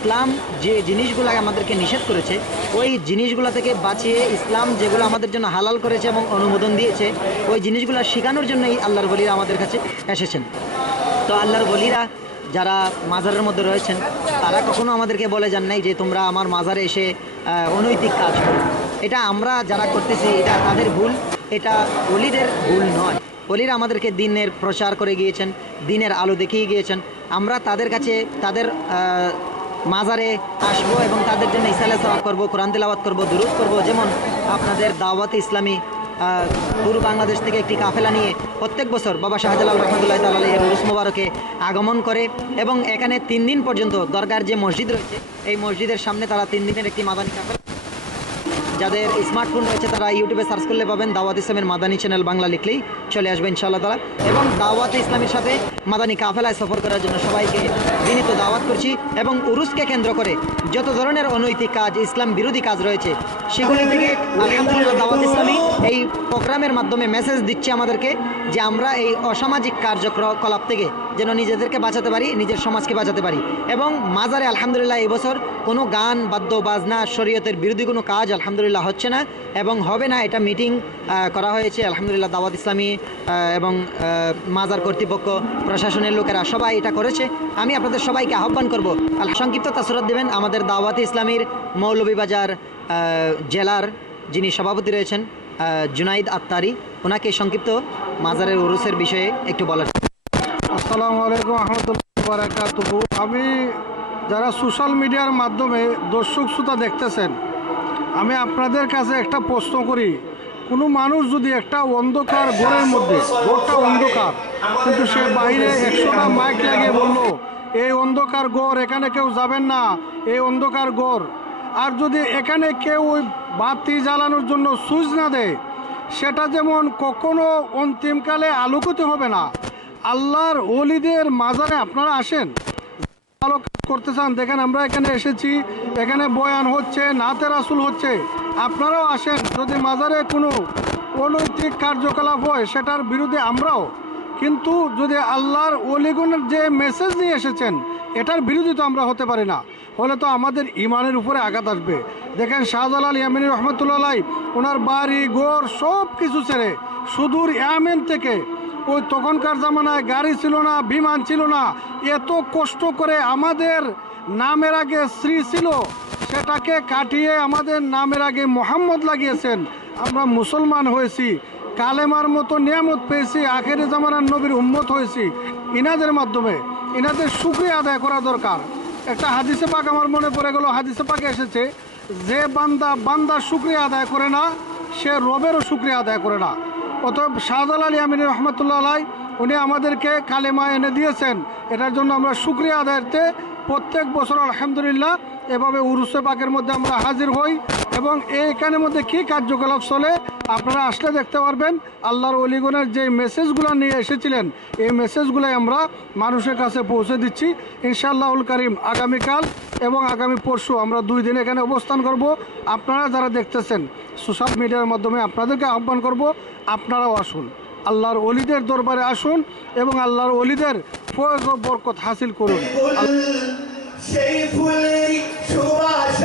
ইসলাম যে জিনিসগুলো আমাদেরকে নিষেধ করেছে ওই জিনিসগুলো থেকে বাঁচিয়ে ইসলাম যেগুলো আমাদের জন্য হালাল করেছে এবং অনুমোদন দিয়েছে ওই জিনিসগুলো শেখানোর জন্যই আল্লাহর বলিরা আমাদের কাছে এসেছেন। তো আল্লাহর বলিরা যারা মাজারের মধ্যে রয়েছেন তারা কখনো আমাদেরকে বলে যান নাই যে তোমরা আমার মাজারে এসে অনৈতিক কাজ করো। এটা আমরা যারা করতেছি এটা তাদের ভুল, এটা অলিদের ভুল নয়। অলিরা আমাদেরকে দিনের প্রচার করে গিয়েছেন, দিনের আলো দেখিয়ে গিয়েছেন। আমরা তাদের কাছে তাদের মাজারে আসবো এবং তাদের জন্য ইসালে সাওয়াত করবো, কোরআন তিলাওয়াত করবো, দুরূদ করবো। যেমন আপনাদের দাওয়াতে ইসলামী পুরো বাংলাদেশ থেকে একটি কাফেলা নিয়ে প্রত্যেক বছর বাবা শাহজালাল রহমতুল্লাহ তাআলা এর উরুস মোবারকে আগমন করে এবং এখানে 3 দিন পর্যন্ত দরগার যে মসজিদ রয়েছে এই মসজিদের সামনে তারা 3 দিনের একটি মাদানী কাফেলা, যাদের স্মার্টফোন রয়েছে তারা ইউটিউবে সার্চ করলে পাবেন দাওয়াত ইসলামের মাদানী চ্যানেল বাংলা লিখলেই চলে আসবে ইনশাআল্লাহ তাআলা। এবং দাওয়াত ইসলামের সাথে মাদানী কাফেলায় সফর করার জন্য সবাইকে বিনীত দাওয়াত করছি। এবং উরুসকে কেন্দ্র করে যত ধরনের অনৈতিক কাজ, ইসলাম বিরোধী কাজ রয়েছে সেগুলি থেকে আলহামদুলিল্লাহ দাওয়াত ইসলামী এই প্রোগ্রামের মাধ্যমে মেসেজ দিচ্ছে আমাদেরকে যে আমরা এই অসামাজিক কার্যকলাপ থেকে যেন নিজেদেরকে বাঁচাতে পারি, নিজের সমাজকে বাঁচাতে পারি। এবং মাজারে আলহামদুলিল্লাহ এই বছর কোনো গান বাদ্য বাজনা শরীয়তের বিরোধী কোনো কাজ আলহামদুলিল্লাহ হচ্ছে না এবং হবে না। এটা মিটিং করা হয়েছে আলহামদুলিল্লাহ, দাওয়াত ইসলামী এবং মাজার কর্তৃপক্ষ, প্রশাসনের লোকেরা সবাই এটা করেছে। আমি আপনাদের সবাইকে আহ্বান করব সংক্ষিপ্ত তাসুরাত দেবেন আমাদের দাওয়াত ইসলামীর মৌলভীবাজার জেলার যিনি সভাপতি রয়েছেন জুনাইদ আত্তারি, ওনাকে সংক্ষিপ্ত মাজারের উরুসের বিষয়ে একটু বলার। আসসালামু আলাইকুম রহমতুল্লাহি ওয়া বারাকাতুহু। আমি যারা সোশ্যাল মিডিয়ার মাধ্যমে দর্শক শ্রোতা দেখতেছেন, আমি আপনাদের কাছে একটা প্রশ্ন করি। কোনো মানুষ যদি একটা অন্ধকার ঘরের মধ্যে, ঘরটা অন্ধকার কিন্তু সে বাইরে 100টা মাইক লাগিয়ে বললো এই অন্ধকার ঘর, এখানে কেউ যাবেন না, এই অন্ধকার ঘর, আর যদি এখানে কেউ ওই বাতি জ্বালানোর জন্য সুইচ না দেয়, সেটা যেমন কখনো অন্তিমকালে আলোকিত হবে না। আল্লাহর ওলিদের মাজারে আপনারা আসেন, ভালো করতে চান, দেখেন আমরা এখানে এসেছি, এখানে বয়ান হচ্ছে, নাতে রাসুল হচ্ছে, আপনারাও আসেন। যদি মাজারে কোনো অনৈতিক কার্যকলাপ হয় সেটার বিরুদ্ধে আমরাও, কিন্তু যদি আল্লাহর ওলিগুনের যে মেসেজ নিয়ে এসেছেন এটার বিরোধী তো আমরা হতে পারি না, হলে তো আমাদের ইমানের উপরে আঘাত আসবে। দেখেন শাহজালাল ইয়ামানি রহমতুল্লাহ ওনার বাড়ি ঘর সব কিছু ছেড়ে সুদূর ইয়ামেন থেকে, ওই তখনকার জামানায় গাড়ি ছিল না, বিমান ছিল না, এত কষ্ট করে আমাদের নামের আগে শ্রী ছিল সেটাকে কাটিয়ে আমাদের নামের আগে মোহাম্মদ লাগিয়েছেন। আমরা মুসলমান হয়েছি, কালেমার মতো নিয়ামত পেয়েছি, আখেরি জামানার নবীর উম্মত হয়েছি ইনাদের মাধ্যমে। ইনাদের শুকরিয়া আদায় করা দরকার। একটা হাদিসে পাক আমার মনে পড়ে গেল, হাদিসে পাকে এসেছে যে বান্দার শুকরিয়া আদায় করে না সে রবেরও শুকরিয়া আদায় করে না। অতএব শাহজালাল ইয়ামানি রহমতুল্লাহ উনি আমাদেরকে কালেমা এনে দিয়েছেন, এটার জন্য আমরা শুকরিয়া আদায়তে প্রত্যেক বছর আলহামদুলিল্লাহ এভাবে উরুসে পাকের মধ্যে আমরা হাজির হই। এবং এইখানের মধ্যে কী কার্যকলাপ চলে আপনারা আসলে দেখতে পারবেন। আল্লাহর ওলিগণের যে মেসেজগুলো নিয়ে এসেছিলেন এই মেসেজগুলোই আমরা মানুষের কাছে পৌঁছে দিচ্ছি ইনশাআল্লাহুল কারীম। আগামীকাল এবং আগামী পরশু আমরা 2 দিন এখানে অবস্থান করব। আপনারা যারা দেখতেছেন সোশ্যাল মিডিয়ার মাধ্যমে আপনাদেরকে আহ্বান করব আপনারাও আসুন, আল্লাহর ওলিদের দরবারে আসুন এবং আল্লাহর ওলিদের ফয়েজ ও বরকত হাসিল করুন। সেই ফুলের সুবাস